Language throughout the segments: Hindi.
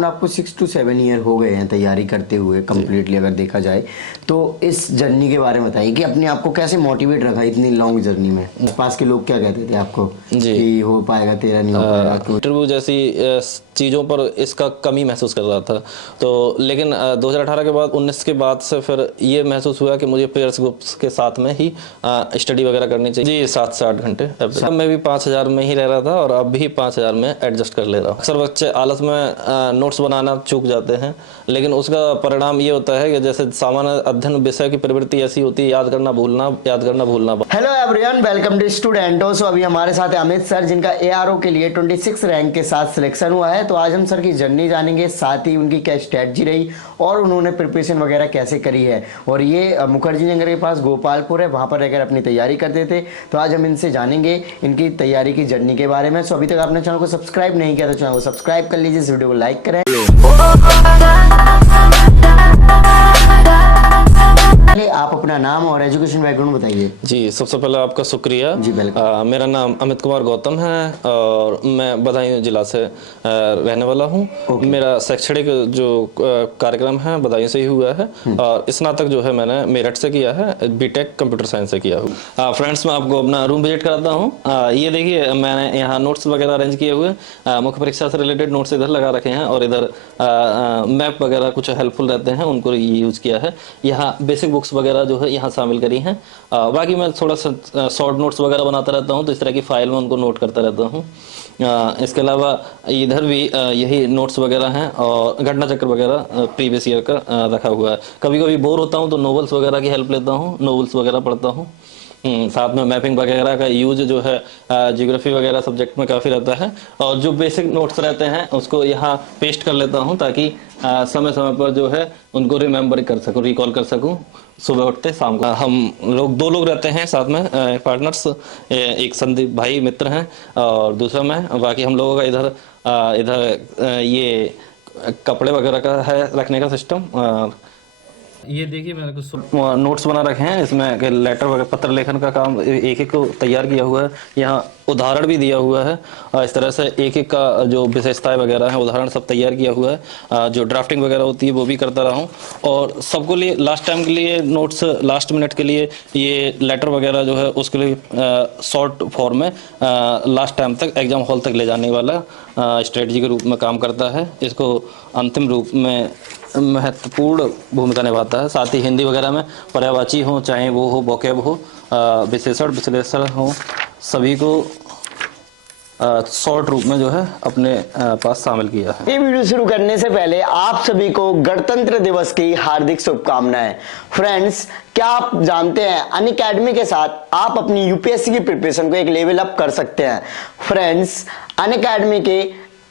अराउंड आपको 6 to 7 ईयर हो गए हैं तैयारी करते हुए कम्प्लीटली अगर देखा जाए तो। इस जर्नी के बारे में बताइए कि अपने आप को कैसे मोटिवेट रखा इतनी लॉन्ग जर्नी में। पास के लोग क्या कहते थे आपको कि हो पाएगा तेरा नहीं हो पाएगा? इंटरव्यू जैसी चीज़ों पर इसका कमी महसूस कर रहा था तो, लेकिन 2018 के बाद 19 के बाद से फिर ये महसूस हुआ कि मुझे पेयर्स ग्रुप्स के साथ में ही स्टडी वगैरह करनी चाहिए। जी 7 से 8 घंटे। अब मैं भी 5000 में ही रह रहा था और अब भी 5000 में एडजस्ट कर ले रहा हूँ। अक्सर बच्चे आलस में नोट्स बनाना चूक जाते हैं, लेकिन उसका परिणाम ये होता है कि जैसे सामान्य अध्ययन विषय की प्रवृत्ति ऐसी होती है, याद करना भूलना। हेलो एवरीवन, वेलकम टू स्टूडेंटो। सो अभी हमारे साथ है अमित सर जिनका एआरओ के लिए 26 रैंक के साथ सिलेक्शन हुआ है। तो आज हम सर की जर्नी जानेंगे, साथ ही उनकी क्या स्ट्रेटजी रही और उन्होंने प्रिपरेशन वगैरह कैसे करी है। और ये मुखर्जी नगर के पास गोपालपुर है, वहां पर रहकर अपनी तैयारी करते थे। तो आज हम इनसे जानेंगे इनकी तैयारी की जर्नी के बारे में। सो अभी तक आपने चैनल को सब्सक्राइब नहीं किया तो चैनल को सब्सक्राइब कर लीजिए, इस वीडियो को लाइक करें। आप अपना नाम और एजुकेशन बैकग्राउंड बताइए। जी सबसे पहले आपका शुक्रिया जी। मेरा नाम अमित कुमार गौतम है और मैं बदायूं जिला से रहने वाला हूं। मेरा शैक्षणिक जो कार्यक्रम है बदायूं से ही हुआ है और स्नातक जो है मैंने मेरठ से किया है, बीटेक कंप्यूटर साइंस से किया हूँ। फ्रेंड्स मैं आपको अपना रूम विजिट कराता हूँ। ये देखिए मैंने यहाँ नोट्स वगैरह अरेंज किए हुए, मुख्य परीक्षा से रिलेटेड नोट्स इधर लगा रखे हैं और इधर मैप वगैरह कुछ हेल्पफुल रहते हैं उनको यूज किया है। यहाँ बेसिक बुक्स वगैरह जो है यहाँ शामिल करी हैं। बाकी मैं थोड़ा सा शॉर्ट नोट्स वगैरह बनाता रहता हूँ तो इस तरह की फाइल में उनको नोट करता रहता हूँ। इसके अलावा इधर भी यही नोट्स वगैरह हैं और घटना चक्र वगैरह प्रीवियस ईयर का रखा हुआ है। कभी कभी बोर होता हूँ तो नॉवेल्स वगैरह की हेल्प लेता हूँ, नॉवेल्स वगैरह पढ़ता हूँ। साथ में मैपिंग वगैरह का यूज जो है ज्योग्राफी वगैरह सब्जेक्ट में काफ़ी रहता है और जो बेसिक नोट्स रहते हैं उसको यहाँ पेस्ट कर लेता हूँ ताकि समय समय पर जो है उनको रिमेम्बर कर सकूँ, रिकॉल कर सकूँ सुबह उठते शाम को। हम लोग 2 लोग रहते हैं साथ में पार्टनर्स, एक संदीप भाई मित्र हैं और दूसरा मैं। बाकी हम लोगों का इधर ये कपड़े वगैरह का है रखने का सिस्टम। ये देखिए मैंने कुछ नोट्स बना रखे हैं, इसमें लेटर वगैरह पत्र लेखन का काम एक एक को तैयार किया हुआ है। यहाँ उदाहरण भी दिया हुआ है और इस तरह से एक एक का जो विशेषताएं वगैरह है उदाहरण सब तैयार किया हुआ है। जो ड्राफ्टिंग वगैरह होती है वो भी करता रहा हूँ और सबको लिए लास्ट टाइम के लिए नोट्स लास्ट मिनट के लिए ये लेटर वगैरह जो है उसके लिए शॉर्ट फॉर्म में लास्ट टाइम तक एग्जाम हॉल तक ले जाने वाला स्ट्रेटजी के रूप में काम करता है। इसको अंतिम रूप में महत्वपूर्ण भूमिका निभाता है। साथ ही हिंदी वगैरह में पर्यायवाची हो, चाहे वो हो वोकैब हो, विशेषण विश्लेषण हो, सभी को शॉर्ट रूप में जो है अपने पास शामिल किया है। ये वीडियो शुरू करने से पहले आप सभी को गणतंत्र दिवस की हार्दिक शुभकामनाएं। फ्रेंड्स, क्या आप जानते हैं अनअकैडमी के साथ आप अपनी यूपीएससी की प्रिपरेशन को एक लेवल अप कर सकते हैं। फ्रेंड्स, अनअकैडमी के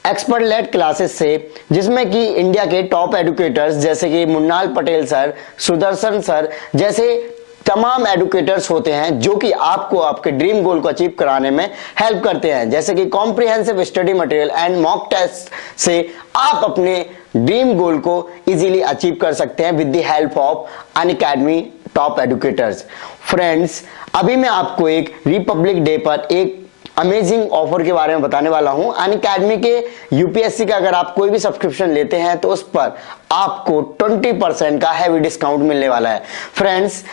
एक्सपर्ट लेड क्लासेस से, जिसमें कि इंडिया के टॉप एडुकेटर्स जैसे कि मुन्नाल पटेल सर, सुदर्शन सर जैसे तमाम एडुकेटर्स होते हैं जो कि आपको आपके ड्रीम गोल को अचीव कराने में हेल्प करते हैं। जैसे कि comprehensive study material and mock test से आप अपने ड्रीम गोल को इजीली अचीव कर सकते हैं with the help of Unacademy top educators. Friends, अभी मैं आपको एक रिपब्लिक डे पर एक अमेजिंग ऑफर के बारे में बताने वाला हूं। अनअकैडमी के यूपीएससी का अगर आप कोई भी सब्सक्रिप्शन लेते हैं तो उस पर आपको 20% का हैवी डिस्काउंट मिलने वाला है। फ्रेंड्स,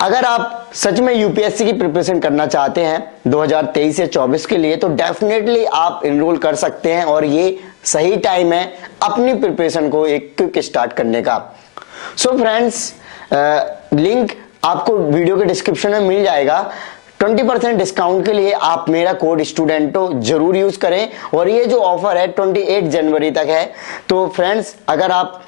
अगर आप सच में यूपीएससी की प्रिपरेशन करना चाहते हैं 2023 से 24 के लिए तो डेफिनेटली आप इनरोल कर सकते हैं और ये सही टाइम है अपनी प्रिपरेशन को एक क्विक स्टार्ट करने का। सो फ्रेंड्स, लिंक आपको वीडियो के डिस्क्रिप्शन में मिल जाएगा। 20% डिस्काउंट के लिए आप मेरा कोड स्टूडेंटो जरूर यूज करें और ये जो ऑफर है 28 जनवरी तक है। तो फ्रेंड्स, अगर आप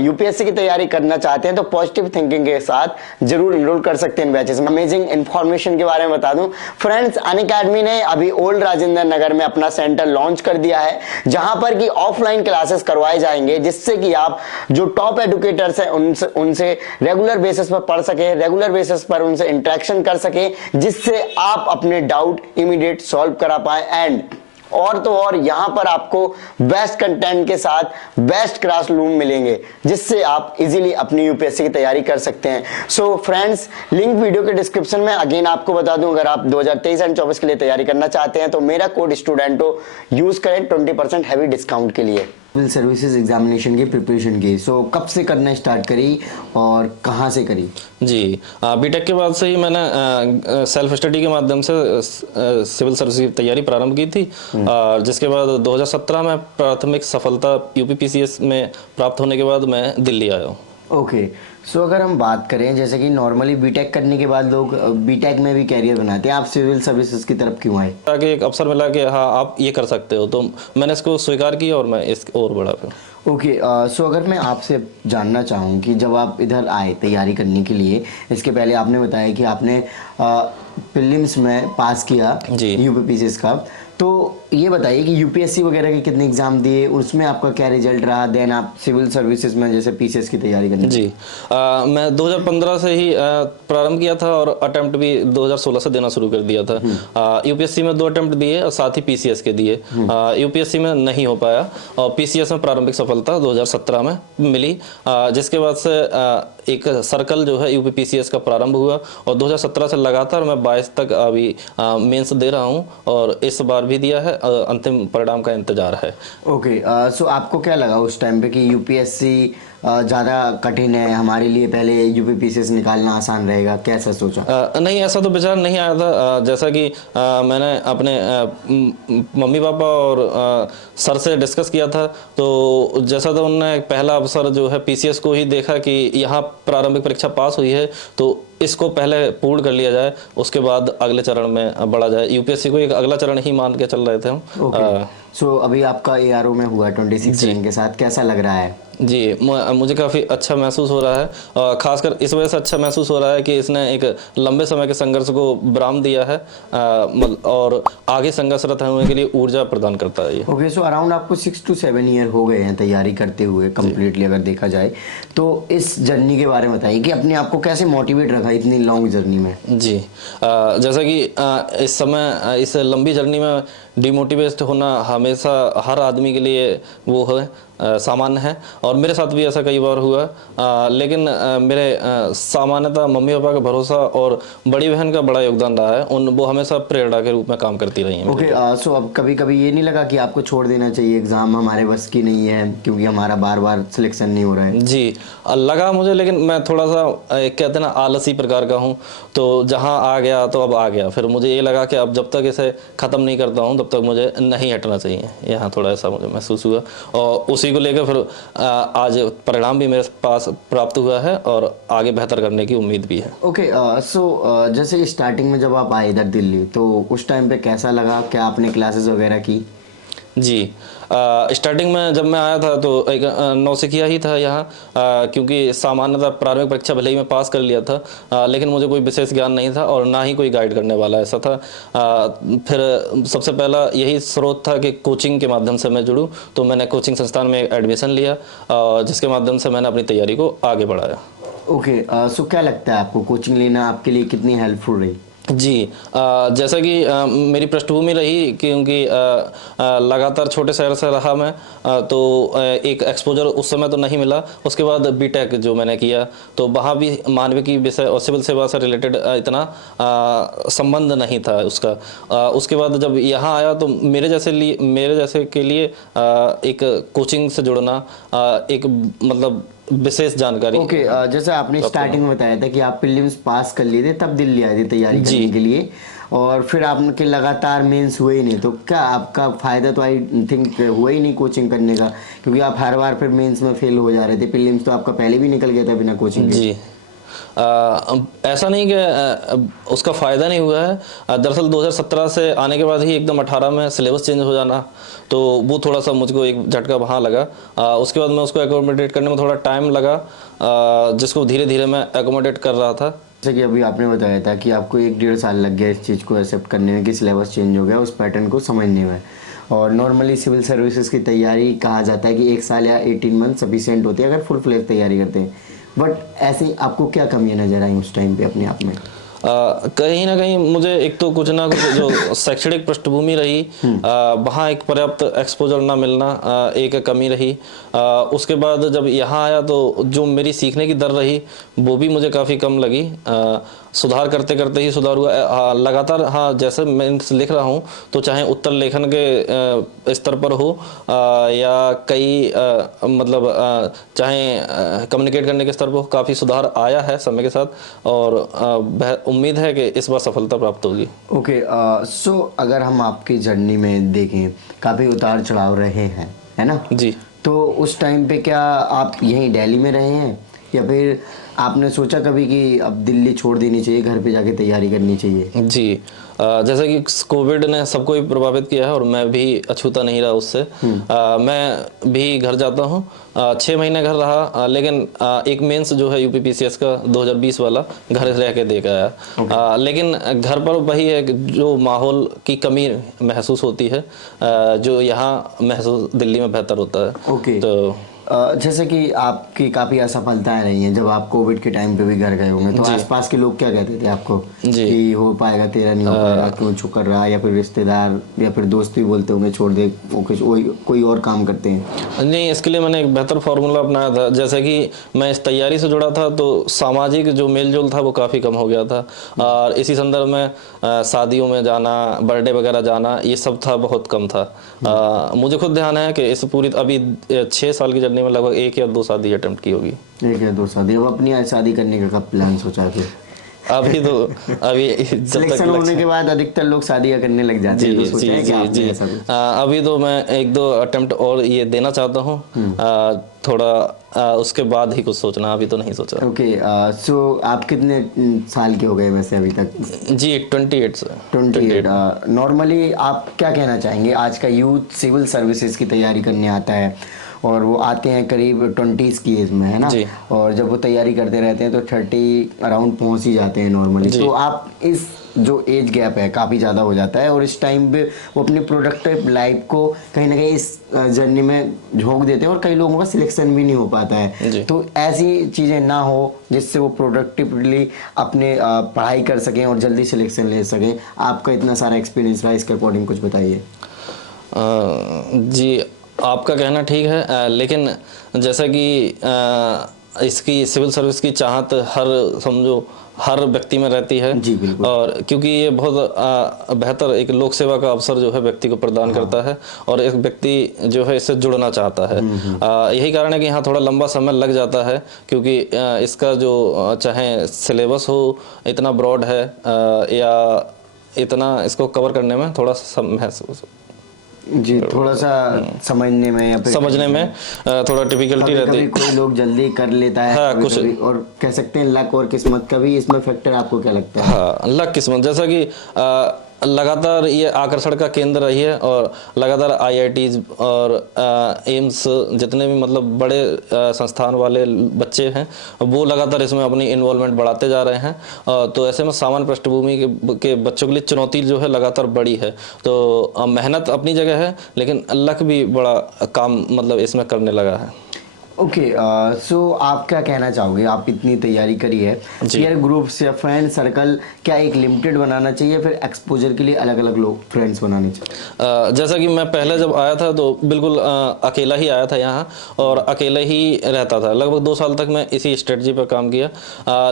यूपीएससी की तैयारी करना चाहते हैं तो पॉजिटिव थिंकिंग के साथ जरूर इनरोल कर सकते हैं इन बैचेस में। अमेजिंग इंफॉर्मेशन के बारे में बता दूं फ्रेंड्स, अनअकैडमी ने अभी ओल्ड राजेंद्र नगर में अपना सेंटर लॉन्च कर दिया है जहां पर कि ऑफलाइन क्लासेस करवाए जाएंगे, जिससे कि आप जो टॉप एडुकेटर्स हैं उनसे रेगुलर बेसिस पर पढ़ सके, रेगुलर बेसिस पर उनसे इंटरेक्शन कर सके, जिससे आप अपने डाउट इमीडिएट सॉल्व करा पाए। एंड और तो और यहां पर आपको बेस्ट कंटेंट के साथ बेस्ट क्लासरूम मिलेंगे, जिससे आप इजीली अपनी यूपीएससी की तैयारी कर सकते हैं। सो फ्रेंड्स, लिंक वीडियो के डिस्क्रिप्शन में। अगेन आपको बता दूं, अगर आप 2023 एंड 24 के लिए तैयारी करना चाहते हैं तो मेरा कोड स्टूडेंटो यूज करें 20% हैवी डिस्काउंट के लिए। सिविल सर्विसेज एग्जामिनेशन की प्रिपरेशन की, सो कब से करना स्टार्ट करी और कहाँ से करी? जी, बीटेक के बाद से ही मैंने सेल्फ स्टडी के माध्यम से सिविल सर्विस की तैयारी प्रारंभ की थी, और जिसके बाद 2017 में प्राथमिक सफलता यूपीपीसीएस में प्राप्त होने के बाद मैं दिल्ली आया हूँ। ओके, सो अगर हम बात करें जैसे कि नॉर्मली बीटेक करने के बाद लोग बीटेक में भी कैरियर बनाते हैं, आप सिविल सर्विसेज की तरफ क्यों आए? ताकि एक अवसर मिला कि हाँ आप ये कर सकते हो, तो मैंने इसको स्वीकार किया और मैं इस और बढ़ा फिर। ओके, सो अगर मैं आपसे जानना चाहूँ कि जब आप इधर आए तैयारी करने के लिए, इसके पहले आपने बताया कि आपने प्रीलिम्स में पास किया यूपीपीसीएस का, तो ये बताइए कि यूपीएससी वगैरह के कितने एग्जाम दिए, उसमें आपका क्या रिजल्ट रहा, देन आप सिविल सर्विसेज में जैसे पीसीएस की तैयारी करनी? जी, मैं 2015 से ही प्रारंभ किया था और अटेम्प्ट भी 2016 से देना शुरू कर दिया था। यूपीएससी में 2 अटेम्प्ट दिए और साथ ही पीसीएस के दिए। यूपीएससी में नहीं हो पाया और पीसीएस में प्रारंभिक सफलता 2017 में मिली, जिसके बाद से एक सर्कल जो है यूपीपीसीएस का प्रारंभ हुआ और 2017 से लगातार मैं 22 तक अभी मेंस दे रहा हूं और इस बार भी दिया है, अंतिम परिणाम का इंतजार है। ओके, सो आपको क्या लगा उस टाइम पे कि यूपीएससी ज़्यादा कठिन है हमारे लिए, पहले यूपीपीसीएस निकालना आसान रहेगा, कैसा सोचा? नहीं, ऐसा तो विचार नहीं आया था। जैसा कि मैंने अपने मम्मी पापा और सर से डिस्कस किया था, तो जैसा तो उन्होंने पहला अवसर जो है पीसीएस को ही देखा कि यहाँ प्रारंभिक परीक्षा पास हुई है तो इसको पहले पूर्ण कर लिया जाए, उसके बाद अगले चरण में बढ़ा जाए। यूपीएससी को एक अगला चरण ही मान के चल रहे थे हम। सो अभी आपका एआरओ में हुआ 26 रैंक के साथ, कैसा लग रहा है? जी, मुझे काफ़ी अच्छा महसूस हो रहा है, खासकर इस वजह से अच्छा महसूस हो रहा है कि इसने एक लंबे समय के संघर्ष को विराम दिया है और आगे संघर्षरत होने के लिए ऊर्जा प्रदान करता है ये। ओके, सो अराउंड आपको 6 to 7 ईयर हो गए हैं तैयारी करते हुए कम्प्लीटली अगर देखा जाए, तो इस जर्नी के बारे में बताइए कि अपने आप को कैसे मोटिवेट रखा इतनी लॉन्ग जर्नी में? जी, जैसा कि इस समय इस लंबी जर्नी में डिमोटिवेट होना हमेशा हर आदमी के लिए वो है सामान्य है और मेरे साथ भी ऐसा कई बार हुआ, लेकिन मेरे सामान्यतः मम्मी पापा का भरोसा और बड़ी बहन का बड़ा योगदान रहा है, वो हमेशा प्रेरणा के रूप में काम करती रही हैं। ओके, सो अब कभी कभी ये नहीं लगा कि आपको छोड़ देना चाहिए, एग्जाम हमारे बस की नहीं है क्योंकि हमारा बार बार सिलेक्शन नहीं हो रहा है? जी, लगा मुझे, लेकिन मैं थोड़ा सा कहते हैं ना आलसी प्रकार का हूँ, तो जहाँ आ गया तो अब आ गया, फिर मुझे ये लगा कि अब जब तक इसे ख़त्म नहीं करता हूँ तब तक मुझे नहीं हटना चाहिए। यहाँ थोड़ा ऐसा मुझे महसूस हुआ और उसी को लेकर फिर आज परिणाम भी मेरे पास प्राप्त हुआ है और आगे बेहतर करने की उम्मीद भी है। ओके, सो जैसे स्टार्टिंग में जब आप आए इधर दिल्ली, तो उस टाइम पे कैसा लगा, क्या आपने क्लासेस वगैरह की? जी, स्टार्टिंग में जब मैं आया था तो एक नौसिखिया ही था यहाँ, क्योंकि सामान्यतः प्रारंभिक परीक्षा भले ही मैं पास कर लिया था, लेकिन मुझे कोई विशेष ज्ञान नहीं था और ना ही कोई गाइड करने वाला ऐसा था। फिर सबसे पहला यही स्रोत था कि कोचिंग के माध्यम से मैं जुड़ूं, तो मैंने कोचिंग संस्थान में एडमिशन लिया, जिसके माध्यम से मैंने अपनी तैयारी को आगे बढ़ाया। ओके, सो क्या लगता है आपको कोचिंग लेना आपके लिए कितनी हेल्पफुल रही? जी, जैसा कि मेरी पृष्ठभूमि रही, क्योंकि लगातार छोटे शहर से रहा मैं, तो एक एक्सपोजर उस समय तो नहीं मिला। उसके बाद बीटेक जो मैंने किया तो वहाँ भी मानविकी विषय और सिविल सेवा से रिलेटेड इतना संबंध नहीं था उसका। उसके बाद जब यहाँ आया तो मेरे जैसे के लिए एक कोचिंग से जुड़ना एक मतलब विशेष जानकारी। ओके, जैसे आपने स्टार्टिंग में बताया था कि आप प्रीलिम्स पास कर लिए थे तब दिल्ली आए थे तैयारी करने के लिए, और फिर आपके लगातार मेंस हुए ही नहीं, तो क्या आपका फायदा तो आई थिंक हुआ ही नहीं कोचिंग करने का, क्योंकि आप हर बार फिर मेंस में फेल हो जा रहे थे, प्रीलिम्स तो आपका पहले भी निकल गया था बिना कोचिंग के। जी, ऐसा नहीं कि उसका फ़ायदा नहीं हुआ है। दरअसल 2017 से आने के बाद ही एकदम 18 में सिलेबस चेंज हो जाना, तो वो थोड़ा सा मुझको एक झटका वहाँ लगा। उसके बाद मैं उसको एकोमोडेट करने में थोड़ा टाइम लगा, जिसको धीरे धीरे मैं एकोमोडेट कर रहा था। जैसे कि अभी आपने बताया था कि आपको 1-1.5 साल लग गया इस चीज़ को एक्सेप्ट करने में कि सिलेबस चेंज हो गया, उस पैटर्न को समझने में, और नॉर्मली सिविल सर्विसेज की तैयारी कहा जाता है कि 1 साल या 18 मंथ सफिशिएंट होती है अगर फुल फ्लेज तैयारी करते हैं, बट ऐसे आपको क्या कमियां नजर आई उस टाइम पे अपने आप में? कहीं ना कहीं मुझे एक तो कुछ ना कुछ जो शैक्षणिक पृष्ठभूमि रही, वहाँ एक पर्याप्त एक्सपोजर ना मिलना एक कमी रही। उसके बाद जब यहाँ आया तो जो मेरी सीखने की दर रही वो भी मुझे काफ़ी कम लगी। सुधार करते करते ही सुधार हुआ लगातार। हाँ, जैसे मैं लिख रहा हूँ तो चाहे उत्तर लेखन के स्तर पर हो या कई मतलब चाहे कम्युनिकेट करने के स्तर पर हो, काफ़ी सुधार आया है समय के साथ और उम्मीद है कि इस बार सफलता प्राप्त होगी। ओके, सो अगर हम आपकी जर्नी में देखें, काफ़ी उतार चढ़ाव रहे हैं, है ना जी। तो उस टाइम पे क्या आप यहीं दिल्ली में रहे हैं या फिर आपने सोचा कभी कि अब दिल्ली छोड़ देनी चाहिए, घर पे जाके तैयारी करनी चाहिए? जी, जैसे कि कोविड ने सबको ही प्रभावित किया है और मैं भी अछूता नहीं रहा उससे। मैं भी घर जाता हूँ, 6 महीने घर रहा, लेकिन एक मेंस जो है यूपीपीसीएस का 2020 वाला घर रह के दे के आया। लेकिन घर पर वही है कि जो माहौल की कमी महसूस होती है जो यहाँ महसूस दिल्ली में बेहतर होता है। ओके, तो जैसे कि आपकी काफ़ी असफलताएं रही हैं, जब आप कोविड के टाइम पे भी घर गए होंगे तो आसपास के लोग क्या कहते थे आपको कि हो पाएगा तेरा, नहीं हो पाएगा, क्यों छुप कर रहा, या फिर रिश्तेदार या फिर दोस्त भी बोलते होंगे छोड़ दे, वो कोई और काम करते हैं? नहीं, इसके लिए मैंने एक बेहतर फार्मूला अपनाया था। जैसे कि मैं इस तैयारी से जुड़ा था तो सामाजिक जो मेल जोल था वो काफ़ी कम हो गया था और इसी संदर्भ में शादियों में जाना, बर्थडे वगैरह जाना, ये सब था, बहुत कम था। मुझे खुद ध्यान है कि इस पूरी अभी 6 साल की जर्नी में लगभग 1 या 2 शादी अटेम्प्ट की होगी। 1 या 2 शादी। अब अपनी शादी करने का कब प्लान सोचा फिर? अभी तो अभी जब सिलेक्शन होने के बाद अधिकतर लोग शादियां करने लग जाते हैं, तो सोचा है कि आपने ऐसा कुछ? अभी तो मैं 1-2 अटेम्प्ट और ये देना चाहता हूँ, थोड़ा उसके बाद ही कुछ सोचना, अभी तो नहीं सोचा। ओके, सो आप कितने साल के हो गए वैसे अभी तक? जी 28 से 28। नॉर्मली आप क्या कहना चाहेंगे, आज का यूथ सिविल सर्विसेज की तैयारी करने आता है और वो आते हैं करीब 20s की एज में, है ना, और जब वो तैयारी करते रहते हैं तो 30 अराउंड पहुंच ही जाते हैं नॉर्मली, तो आप इस जो एज गैप है काफ़ी ज़्यादा हो जाता है और इस टाइम पे वो अपनी प्रोडक्टिव लाइफ को कहीं ना कहीं इस जर्नी में झोंक देते हैं और कई लोगों का सिलेक्शन भी नहीं हो पाता है। तो ऐसी चीज़ें ना हो जिससे वो प्रोडक्टिवली अपने पढ़ाई कर सकें और जल्दी सिलेक्शन ले सकें। आपका इतना सारा एक्सपीरियंस रहा, इसके अकॉर्डिंग कुछ बताइए। जी, आपका कहना ठीक है, लेकिन जैसा कि इसकी सिविल सर्विस की चाहत समझो हर व्यक्ति में रहती है। जी बिल्कुल। और क्योंकि ये बहुत बेहतर एक लोक सेवा का अवसर जो है व्यक्ति को प्रदान करता है और एक व्यक्ति जो है इससे जुड़ना चाहता है। यही कारण है कि यहाँ थोड़ा लंबा समय लग जाता है क्योंकि इसका जो चाहे सिलेबस हो इतना ब्रॉड है या इतना इसको कवर करने में थोड़ा महसूस जी, थोड़ा सा समझने में या समझने में थोड़ा डिफिकल्टी रहती है। कोई लोग जल्दी कर लेता है, हाँ, कुछ और कह सकते हैं लक और किस्मत का भी इसमें फैक्टर, आपको क्या लगता है? हाँ, लक किस्मत, जैसा कि लगातार ये आकर्षण का केंद्र रही है और लगातार IITs और एम्स जितने भी मतलब बड़े संस्थान वाले बच्चे हैं वो लगातार इसमें अपनी इन्वॉल्वमेंट बढ़ाते जा रहे हैं। तो ऐसे में सामान्य पृष्ठभूमि के बच्चों के लिए चुनौती जो है लगातार बड़ी है। तो मेहनत अपनी जगह है लेकिन लक भी बड़ा काम मतलब इसमें करने लगा है। ओके, सो आप क्या कहना चाहोगे, आप इतनी तैयारी करी है, पीयर ग्रुप्स या फ्रेंड सर्कल क्या एक लिमिटेड बनाना चाहिए, फिर एक्सपोजर के लिए अलग अलग लोग फ्रेंड्स बनाने चाहिए? जैसा कि मैं पहले जब आया था तो बिल्कुल अकेला ही आया था यहाँ और अकेला ही रहता था। लगभग 2 साल तक मैं इसी स्ट्रेटजी पर काम किया,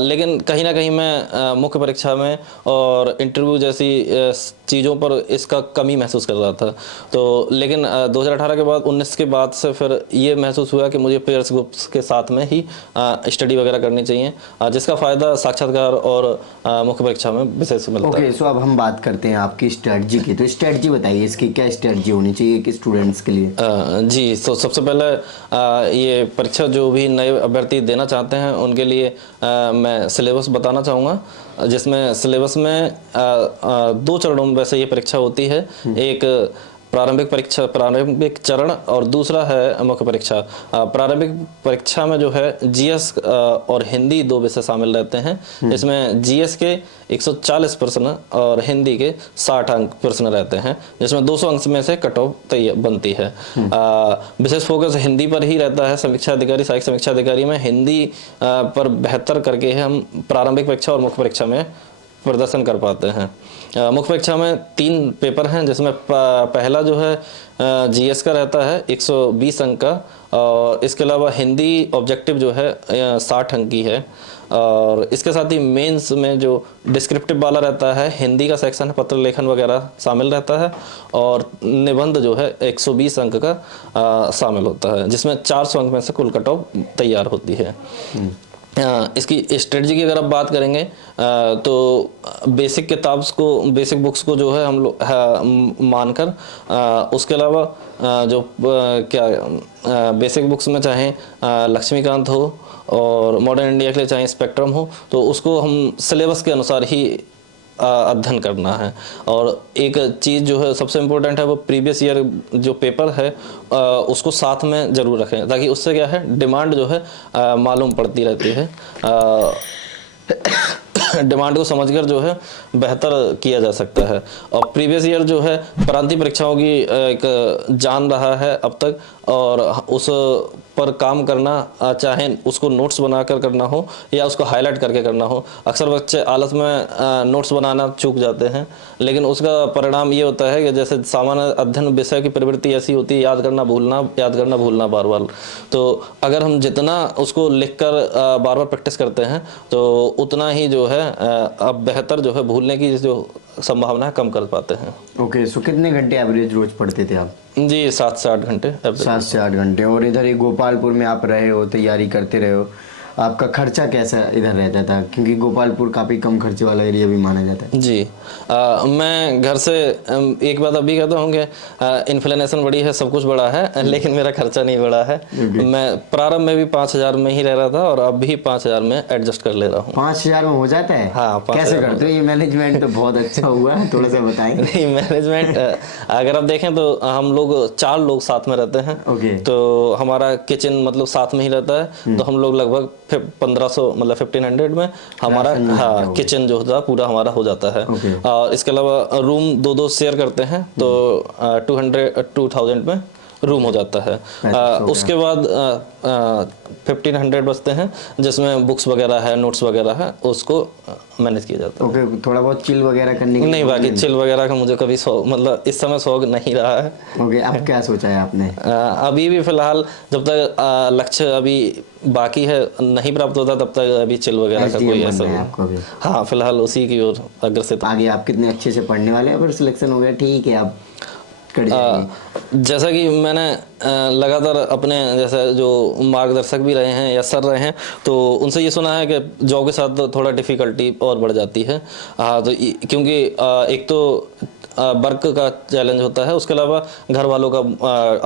लेकिन कहीं ना कहीं मैं मुख्य परीक्षा में और इंटरव्यू जैसी चीज़ों पर इसका कमी महसूस कर रहा था। तो लेकिन 2018 के बाद 19 के बाद से फिर ये महसूस हुआ कि मुझे पेयर्स ग्रुप्स के साथ में ही स्टडी वगैरह करनी चाहिए, जिसका फ़ायदा साक्षात्कार और मुख्य परीक्षा में विशेष मिलता है। ओके, सो अब हम बात करते हैं आपकी स्ट्रेटजी की। तो स्ट्रेटजी बताइए, इसकी क्या स्ट्रेटजी होनी चाहिए कि स्टूडेंट्स के लिए? जी, तो सबसे पहले ये परीक्षा जो भी नए अभ्यर्थी देना चाहते हैं उनके लिए मैं सिलेबस बताना चाहूँगा, जिसमें सिलेबस में 2 चरणों में वैसे ये परीक्षा होती है। एक प्रारंभिक चरण और दूसरा है मुख्य परीक्षा। प्रारंभिक परीक्षा में जो है GS और हिंदी 2 विषय शामिल रहते हैं। इसमें GS के 140 प्रश्न और हिंदी के 60 अंक प्रश्न रहते हैं, जिसमें 200 अंक में से कट ऑफ बनती है। विशेष फोकस हिंदी पर ही रहता है। समीक्षा अधिकारी, सहायक समीक्षा अधिकारी में हिंदी पर बेहतर करके हम प्रारंभिक परीक्षा और मुख्य परीक्षा में प्रदर्शन कर पाते हैं। मुख्य परीक्षा में 3 पेपर हैं, जिसमें पहला जो है जीएस का रहता है 120 अंक का, और इसके अलावा हिंदी ऑब्जेक्टिव जो है 60 अंक की है। और इसके साथ ही मेंस में जो डिस्क्रिप्टिव वाला रहता है, हिंदी का सेक्शन है, पत्र लेखन वगैरह शामिल रहता है, और निबंध जो है 120 अंक का शामिल होता है, जिसमें 400 अंक में से कुल कट ऑफ तैयार होती है। इसकी स्ट्रेटजी की अगर आप बात करेंगे तो बेसिक बुक्स को जो है हम लोग मानकर, उसके अलावा जो बेसिक बुक्स में चाहे लक्ष्मीकांत हो और मॉडर्न इंडिया के लिए चाहे स्पेक्ट्रम हो, तो उसको हम सिलेबस के अनुसार ही अध्ययन करना है। और एक चीज़ जो है सबसे इम्पोर्टेंट है, वो प्रीवियस ईयर जो पेपर है उसको साथ में ज़रूर रखें, ताकि उससे क्या है, डिमांड जो है मालूम पड़ती रहती है। डिमांड को समझकर जो है बेहतर किया जा सकता है। और प्रीवियस ईयर जो है प्रांतीय परीक्षाओं की एक जान रहा है अब तक, और उस पर काम करना, चाहे उसको नोट्स बनाकर करना हो या उसको हाईलाइट करके करना हो। अक्सर बच्चे आलस में नोट्स बनाना चूक जाते हैं, लेकिन उसका परिणाम ये होता है कि जैसे सामान्य अध्ययन विषय की प्रवृत्ति ऐसी होती है, याद करना भूलना बार बार। तो अगर हम जितना उसको लिखकर बार बार प्रैक्टिस करते हैं, तो उतना ही जो है अब बेहतर जो है भूलने की जो संभावना है कम कर पाते हैं। ओके, सो कितने घंटे एवरेज रोज पढ़ते थे आप? जी 7 से 8 घंटे। 7 से 8 घंटे। और इधर ये गोपालपुर में आप रहे हो, तैयारी करते रहे हो, आपका खर्चा कैसा इधर रहता था? क्योंकि गोपालपुर काफ़ी कम खर्चे वाला एरिया भी माना जाता है। जी मैं घर से एक बात अभी कहता हूँ कि इन्फ्लेशन बढ़ी है, सब कुछ बढ़ा है, लेकिन मेरा खर्चा नहीं बढ़ा है। मैं प्रारंभ में भी 5,000 में ही रह रहा था, और अब भी 5,000 में एडजस्ट कर ले रहा हूँ। 5,000 में हो जाता है? हाँ, कैसे करते हो ये मैनेजमेंट? तो बहुत अच्छा हुआ है, थोड़ा सा बताएंगे। नहीं, मैनेजमेंट अगर आप देखें तो हम लोग 4 लोग साथ में रहते हैं। तो हमारा किचन मतलब साथ में ही रहता है, तो हम लोग लगभग 1500 मतलब 1500 में हमारा किचन जो होता है पूरा हमारा हो जाता है। और इसके अलावा रूम 2-2 शेयर करते हैं, तो 2000 में रूम हो जाता है। उसके बाद 1500 बचते हैं, जिसमें बुक्स वगैरह है, नोट्स वगैरह है, उसको मैनेज किया जाता है। ओके, थोड़ा बहुत चिल वगैरह करने की? नहीं, बाकी चिल वगैरह का मुझे कभी मतलब इस समय शौक नहीं रहा है। ओके, अब क्या सोचा है आपने? अभी भी फिलहाल जब तक लक्ष्य अभी बाकी है नहीं प्राप्त होता, तब तक अभी चिल वगैरह का कोई ऐसा। हाँ, फिलहाल उसी की ओर अग्रसर। आगे आप कितने अच्छे से पढ़ने वाले हैं? अगर सिलेक्शन हो गया ठीक है, आप जैसा कि मैंने लगातार अपने जैसे जो मार्गदर्शक भी रहे हैं या सर रहे हैं, तो उनसे ये सुना है कि जॉब के साथ थोड़ा डिफ़िकल्टी और बढ़ जाती है। तो क्योंकि एक तो वर्क का चैलेंज होता है, उसके अलावा घर वालों का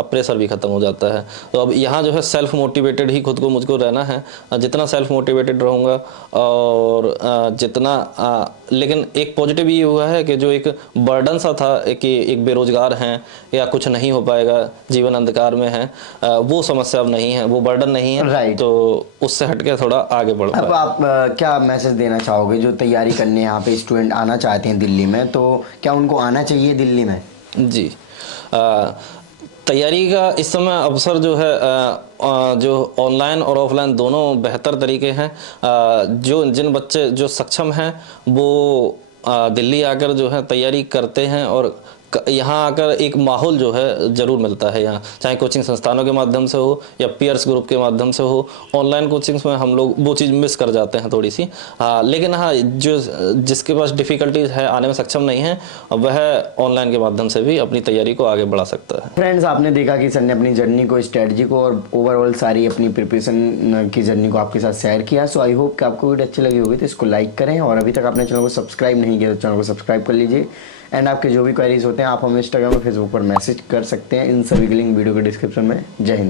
प्रेशर भी ख़त्म हो जाता है। तो अब यहाँ जो है सेल्फ मोटिवेटेड ही खुद को मुझको रहना है। जितना सेल्फ मोटिवेटेड रहूँगा और जितना लेकिन एक पॉजिटिव ये हुआ है कि जो एक बर्डन सा था कि एक बेरोजगार हैं या कुछ नहीं हो पाएगा, जीवन अंधकार में है, वो समस्या अब नहीं है, वो बर्डन नहीं है। तो उससे हटके थोड़ा आगे बढ़ पाए। अब आप क्या मैसेज देना चाहोगे जो तैयारी करने यहाँ पे स्टूडेंट आना चाहते हैं दिल्ली में, तो क्या उनको आना चाहिए दिल्ली में? जी, तैयारी का इस समय अवसर जो है जो ऑनलाइन और ऑफलाइन दोनों बेहतर तरीके हैं। जिन बच्चे जो सक्षम हैं वो दिल्ली आकर जो है तैयारी करते हैं, और यहाँ आकर एक माहौल जो है ज़रूर मिलता है यहाँ, चाहे कोचिंग संस्थानों के माध्यम से हो या पीयर्स ग्रुप के माध्यम से हो। ऑनलाइन कोचिंग्स में हम लोग वो चीज़ मिस कर जाते हैं थोड़ी सी। लेकिन हाँ, जिसके पास डिफ़िकल्टीज है, आने में सक्षम नहीं है, वह ऑनलाइन के माध्यम से भी अपनी तैयारी को आगे बढ़ा सकता है। फ्रेंड्स, आपने देखा कि सर ने अपनी जर्नी को, स्ट्रेटजी को और ओवरऑल सारी अपनी प्रिपरेशन की जर्नी को आपके साथ शेयर किया। सो आई होप कि आपको वीडियो अच्छी लगी होगी, तो इसको लाइक करें, और अभी तक आपने चैनल को सब्सक्राइब नहीं किया तो चैनल को सब्सक्राइब कर लीजिए। एंड आपके जो भी क्वेरीज होते हैं आप हमें इंस्टाग्राम और फेसबुक पर मैसेज कर सकते हैं। इन सभी के लिंक वीडियो के डिस्क्रिप्शन में। जय हिंद।